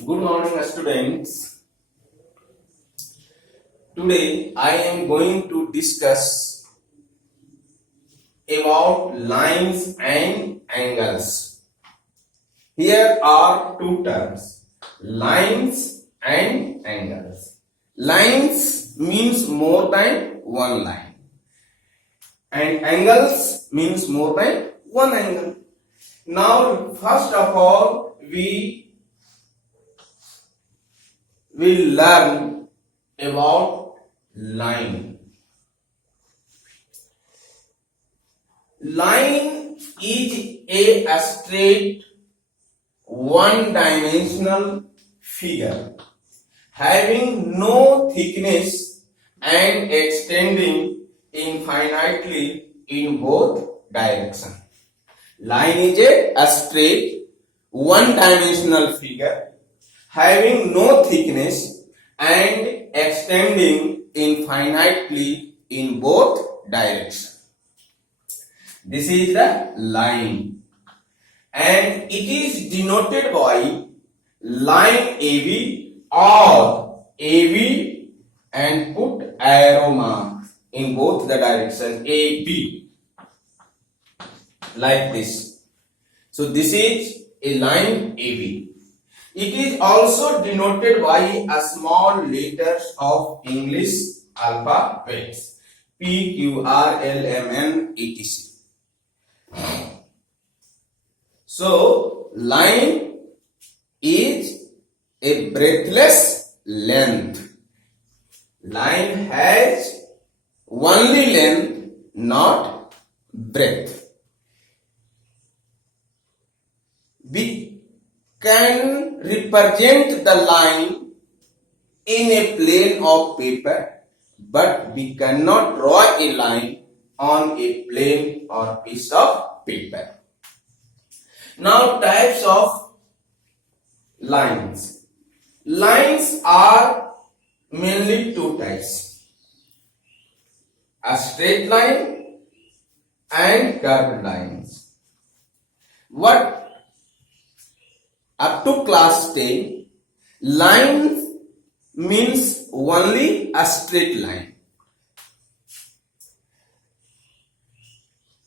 Good morning, students. Today I am going to discuss about lines and angles. Here are two terms, lines and angles. Lines means more than one line and angles means more than one angle. Now, first of all, we will learn about line. Line is a straight one-dimensional figure having no thickness and extending infinitely in both directions. Line is a straight one-dimensional figure having no thickness and extending infinitely in both directions. This is the line, and it is denoted by line AB or AB and put arrow mark in both the directions AB like this. So this is a line AB. It is also denoted by a small letters of English alphabets P, Q, R, L, M, N, etc. So line is a breathless length. Line has only length, not breadth. We can represent the line in a plane of paper, but we cannot draw a line on a plane or piece of paper. Now, types of lines. Lines are mainly two types, a straight line and curved lines. What up to class 10, line means only a straight line.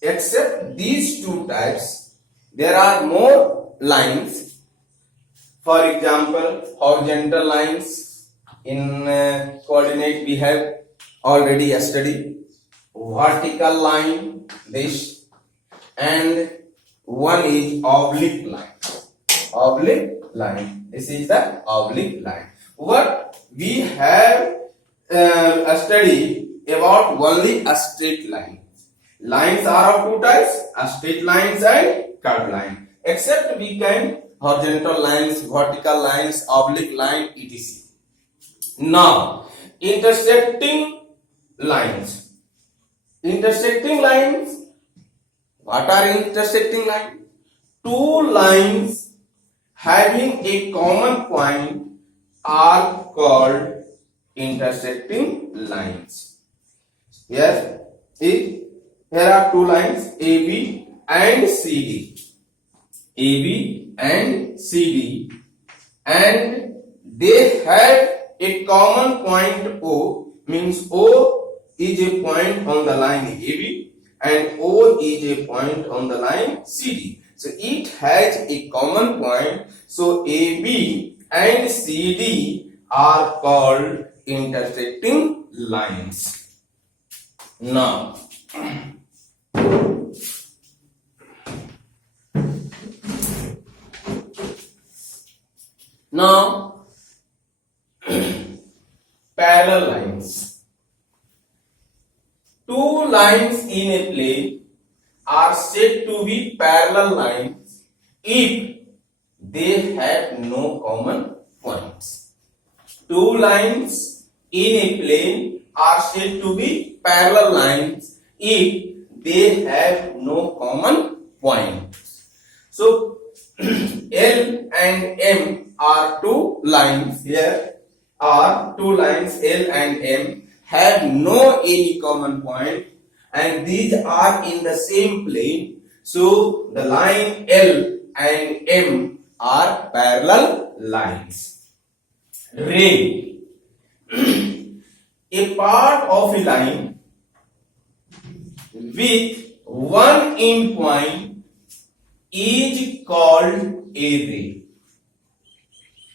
Except these two types, there are more lines. For example, horizontal lines in coordinate we have already studied. Vertical line, this, and one is oblique line. Oblique line. This is the oblique line. What we have studied about only a straight line. Lines are of two types, a straight lines and curved line. Except we can horizontal lines, vertical lines, oblique line, etc. Now, intersecting lines. Intersecting lines. What are intersecting lines? Two lines having a common point are called intersecting lines. Here are two lines AB and CD. AB and CD, and they have a common point O, means O is a point on the line AB and O is a point on the line CD. So it has a common point. So AB and CD are called intersecting lines. Now, parallel lines. Two lines in a plane are said to be parallel lines if they have no common points. Two lines in a plane are said to be parallel lines if they have no common point. So L and M are two lines. Here are two lines L and M have no any common point, and these are in the same plane. So the line L and M are parallel lines. Ray. A part of a line with one end point is called a ray.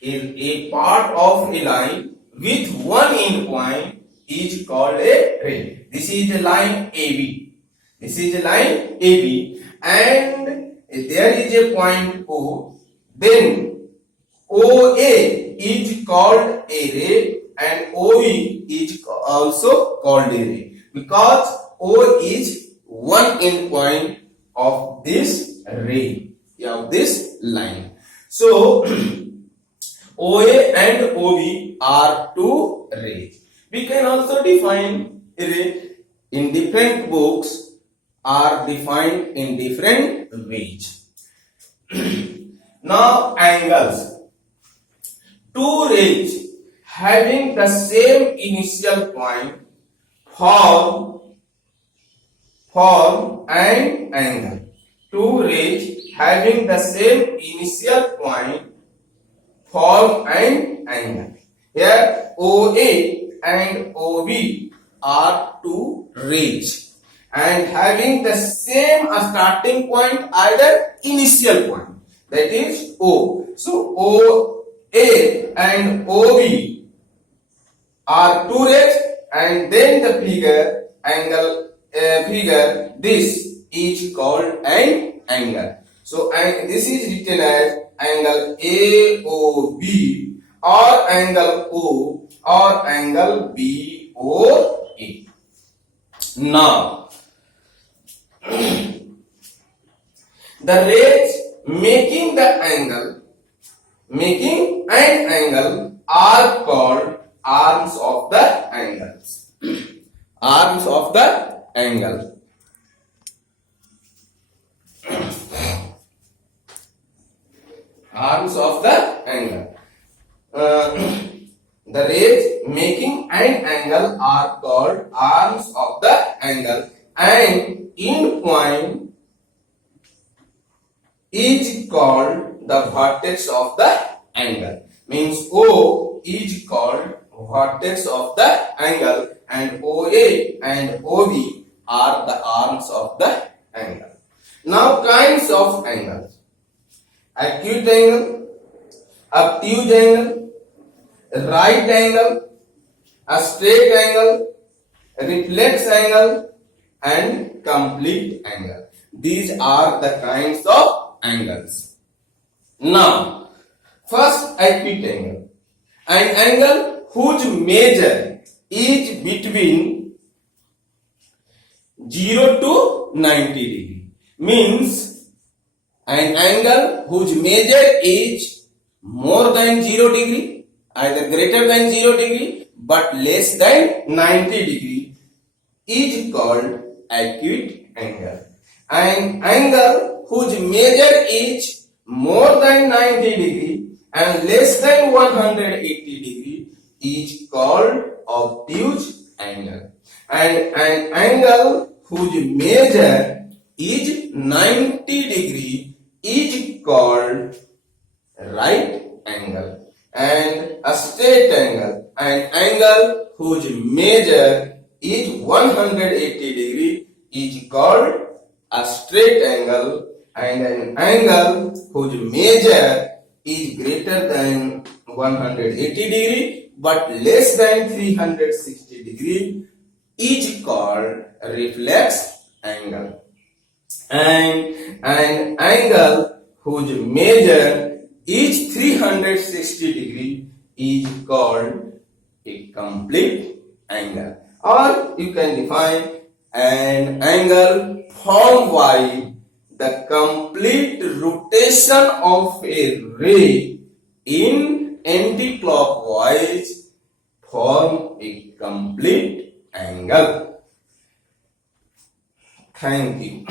A part of a line with one end point is called a ray. This is a line AB. This is a line AB, and there is a point O. Then OA is called a ray, and OB is also called a ray, because O is one end point of this ray, of this line. So OA and OB are two rays. We can also define a ray in different books, are defined in different ways. Now angles. Two rays having the same initial point form an angle. Two rays having the same initial point form an angle. Here OA and OB are two rays and having the same starting point, either initial point, that is O. So OA and OB are two rays, and then the figure this is called an angle. So and this is written as angle AOB or angle O or angle BOA. Now the rays making an angle are called arms of the angles. Arms of the angle. Arms of the angle. The rays making an angle are called arms of the angle, and end point is called the vertex of the angle. Means O is called vertex of the angle, and OA and OB are the arms of the angle. Now kinds of angles: acute angle, obtuse angle, right angle, a straight angle, reflex angle, and complete angle. These are the kinds of angles. Now, first acute angle. An angle whose measure is between 0 to 90 degree. Means an angle whose measure is more than 0 degree, either greater than 0 degree but less than 90 degree, is called acute angle. An angle whose measure is more than 90 degree and less than 180 degree is called obtuse angle. And an angle whose measure is 90 degree is called right angle. And a straight angle, an angle whose measure is 180 degree is called a straight angle, and an angle whose measure is greater than 180 degree but less than 360 degree is called a reflex angle. And an angle whose measure is 360 degree is called a complete angle. Or you can define an angle formed by the complete rotation of a ray in anti-clockwise form a complete angle. Thank you.